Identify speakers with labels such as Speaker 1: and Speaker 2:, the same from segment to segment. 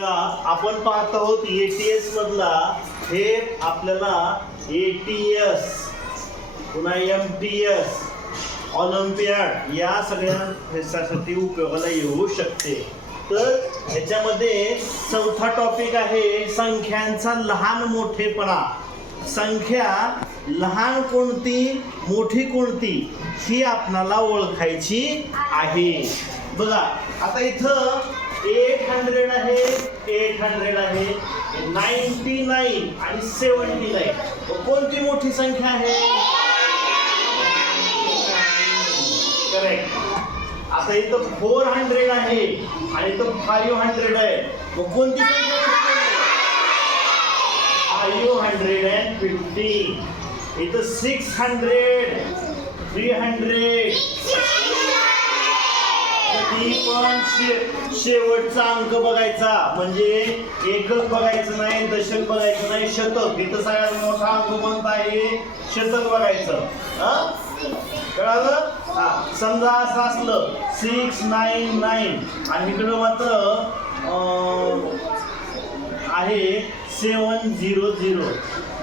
Speaker 1: का आपण पाहत आहोत एटीएस मधला हे आपल्याला एटीएस पुन्हा एम टी एस ऑलिम्पियाड या सगळ्या ह्याच्यासाठी उपयोगाला येऊ शकते. तर ह्याच्यामध्ये चौथा टॉपिक आहे संख्यांचा लहान मोठेपणा. संख्या लहान कोणती मोठी कोणती ही आपणाला ओळखायची आहे. बघा आता इथं एट हंड्रेड आहे एट हंड्रेड आहे नाईन्टी नाईन आणि सेवन्टी नाईन कोणती मोठी संख्या आहे? करेक्ट आता इथं फोर हंड्रेड आहे आणि इथं फाईव्ह हंड्रेड आहे. मग कोणती संख्या फाईव्ह हंड्रेड अँड फिफ्टी इथं सिक्स हंड्रेड थ्री हंड्रेड कधी पण शे- शेवटचा अंक बघायचा. म्हणजे एकच बघायचं नाही दशक बघायचं नाही शतक. इथं सगळ्यात मोठा अंक कोणता आहे? शतक बघायचं. कळालं? हा. समजा असं असलं सिक्स नाईन नाईन आणि इकडं मात्र आहे सेवन झिरो झिरो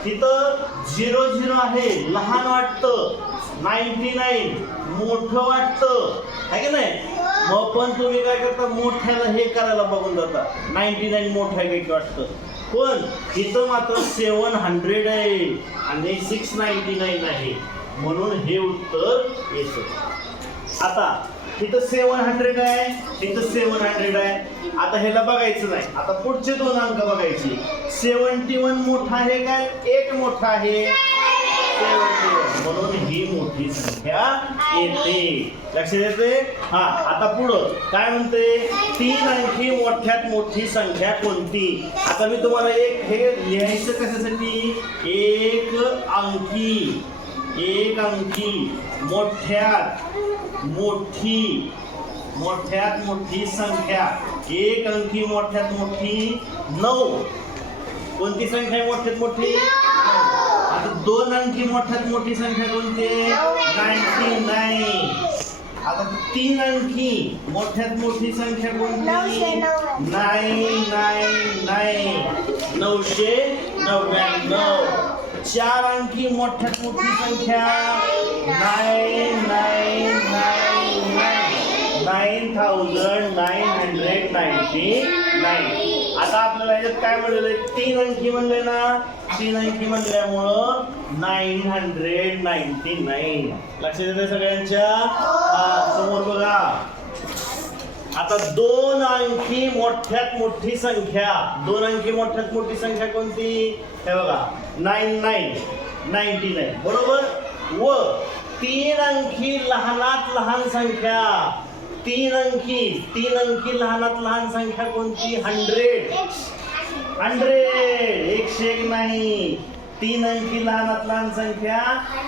Speaker 1: तिथं झिरो झिरो आहे. लहान वाटतं. नाईन्टी नाईन मोठं वाटतं. आहे की नाही? मग पण तुम्ही काय करता मोठ्याला हे करायला बघून जाता. नाईन्टी नाईन मोठा आहे काही वाटतं. पण इथं मात्र सेवन हंड्रेड आहे आणि सिक्स नाईन्टी नाईन आहे. म्हणून हे उत्तर येतं. आता तिथं सेवन हंड्रेड आहे तिथं सेवन हंड्रेड आहे. आता ह्याला बघायचं नाही. आता पुढचे दोन अंक बघायचे. सेवन्टी वन मोठा आहे काय? एट मोठा आहे. म्हणून ही मोठी संख्या येते. लक्षात येते हा आता पुढं. काय म्हणते? तीन अंकी मोठ्यात मोठी संख्या कोणती? आता मी तुम्हाला एक हे लिहायचं कशासाठी? एक अंकी. एक अंकी. मोठ्यात मोठी. मोठ्यात मोठी संख्या. एक अंकी मोठ्यात मोठी नऊ. कोणती संख्या मोठ्यात मोठी? दोन अंकी मोठ्यात मोठी संख्या कोणती नाईन्टी नाईन. आता तीन अंकी मोठ्यात मोठी संख्या कोणती. Nine nine nine. नऊशे नव्याण्णव. चार अंकी मोठ्यात मोठी संख्या. Nine nine. Nine thousand nine hundred ninety nine आता आपल्याला ह्याच्यात काय म्हणलेलं आहे? तीन अंकी म्हणले ना? तीन अंकी म्हणल्यामुळं नाईन हंड्रेड नाईन्टी नाईन लक्षात येते सगळ्यांच्या? समोर बघा. आता दोन अंकी मोठ्यात मोठी संख्या. दोन अंकी मोठ्यात मोठी संख्या कोणती? हे बघा. नाईन नाईन नाईन्टी नाईन बरोबर? व तीन अंकी लहानात लहान संख्या. तीन अंकी तीन अंकी लहानात लहान संख्या कोणती? हंड्रेड हंड्रेड एकशे एक नाही तीन अंकी लहानात लहान संख्या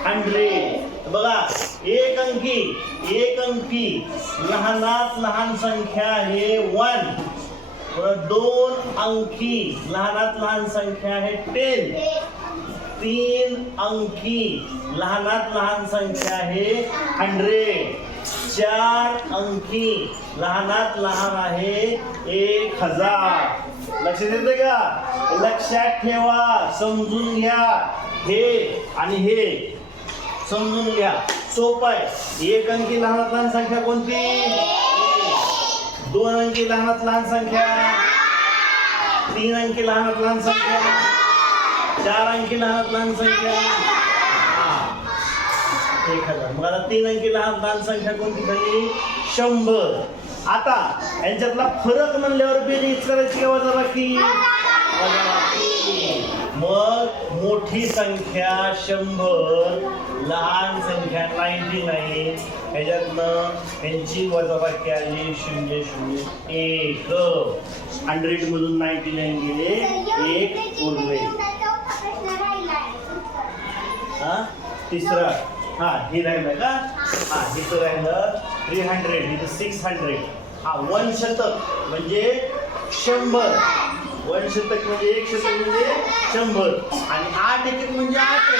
Speaker 1: हंड्रेड बघा एक अंकी एक अंकी लहानात लहान संख्या आहे वन दोन अंकी लहानात लहान संख्या आहे टेन तीन अंकी लहानात लहान संख्या आहे. हंड्रेड. चार अंकी लहानात लहान आहे. एक हजार. लक्षात येते का? लक्षात ठेवा. समजून घ्या. हे आणि हे. समजून घ्या. सोपं आहे. एक अंकी लहानात लहान संख्या कोणती? दोन अंकी लहानात लहान संख्या. तीन अंकी लहानात लहान संख्या. चार अंकी लहानात लहान संख्या. एक हजार. मग आता तीन अंकी लहान लहान संख्या कोणती झाली शंभर. आता यांच्यातला फरक म्हणल्यावर बेरीज करायची किंवा वजाबाकी? वजाबाकी. मग मोठी संख्या शंभर लहान संख्या नाईन्टी नाईन ह्याच्यातनं यांची वजाबाकी आली शून्य शून्य एक. हंड्रेड मधून नाईन्टी नाईन गेले एक उरले हा? तिसरा. हा हे राहिलं का? हा इथं राहिलं थ्री हंड्रेड इथं सिक्स हंड्रेड हा वन शतक म्हणजे शंभर. वन शतक म्हणजे एक शतक म्हणजे शंभर. आणि आठ एक म्हणजे आठ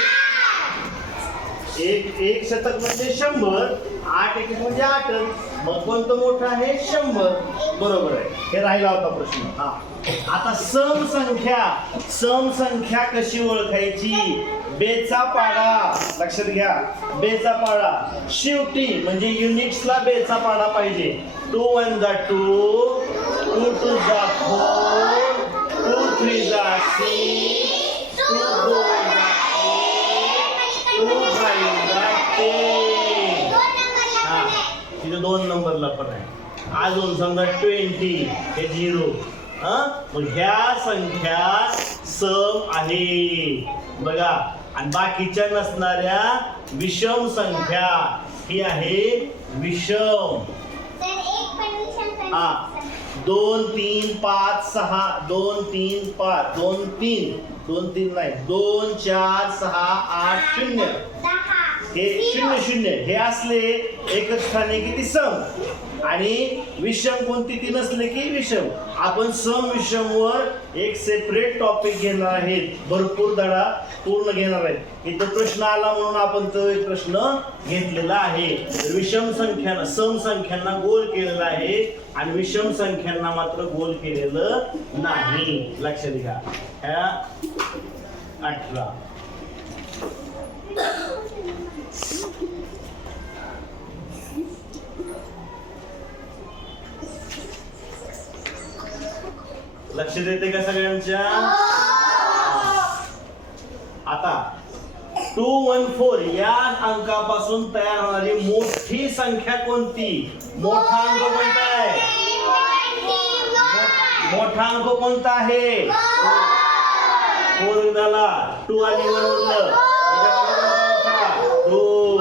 Speaker 1: एक. एक शतक म्हणजे शंभर आठ एक म्हणजे आठ. मग कोणतं मोठं आहे? शंभर. बरोबर आहे. हे राहिला होता प्रश्न. हा. आता सम संख्या सम संख्या कशी ओळखायची? बेचा पाडा लक्षात घ्या. बेचा पाडा शेवटी म्हणजे युनिट्सला बेचा पाडा पाहिजे. टू वन जा टू. टू टू जा फोर. टू थ्री जा सिक्स. टू फोर जा टू फाईव्ह जा टेन. हा. तिथे दोन नंबरला पण आहे. अजून समजा ट्वेंटी हे झिरो. हा? मग ह्या संख्या सम आहे. बघा आणि बाकीच्या नसणाऱ्या विषम संख्या ही आहे विषम. हा. दोन तीन पाच सहा दोन तीन पाच दोन तीन. दोन तीन नाही. दोन चार सहा आठ शून्य. हे शून्य शून्य. हे असले एकच स्थानी किती सम? आणि विषम कोणती ती नसले की विषम. आपण सम विषम वर एक सेपरेट टॉपिक घेणार आहेत. भरपूर धडा पूर्ण घेणार आहेत. इथं प्रश्न आला म्हणून आपण तो एक प्रश्न घेतलेला आहे. विषम संख्यांना सम संख्यांना गोल केलेला आहे आणि विषम संख्यांना मात्र गोल केलेलं नाही. लक्षात घ्या. ह्या अठरा. लक्ष देते का सगळ्यांच्या? आता टू वन फोर या अंकापासून तयार होणारी मोठी संख्या कोणती? मोठा अंक कोणता आहे? मोठा अंक कोणता आहे? फोर झाला टू आणि वन उरलं. टू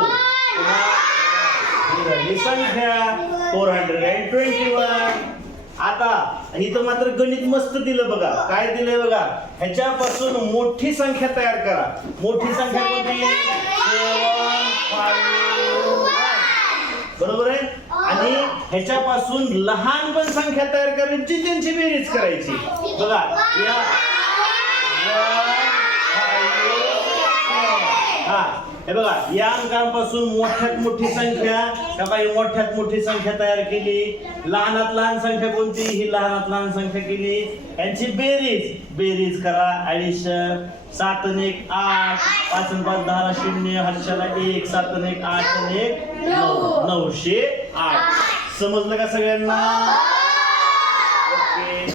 Speaker 1: ही संख्या. Four hundred and twenty one आता इथं मात्र गणित मस्त दिलं बघा. काय दिलंय बघा? ह्याच्यापासून मोठी संख्या तयार करा. मोठी संख्या. बरोबर आहे? आणि ह्याच्यापासून लहान पण संख्या तयार करायची त्यांची बेरीज करायची. बघा. या. हा. हे बघा या अंकांपासून मोठ्यात मोठी संख्या का बाई मोठ्यात मोठी संख्या तयार केली. लहानात लहान संख्या कोणती? ही लहानात लहान संख्या केली. यांची बेरीज बेरीज करा ऍडिशन सात एक आठ पाच पाच दहा शून्य हर्षाला एक सात एक आठ एक नऊ नऊशे आठ. समजलं का सगळ्यांना?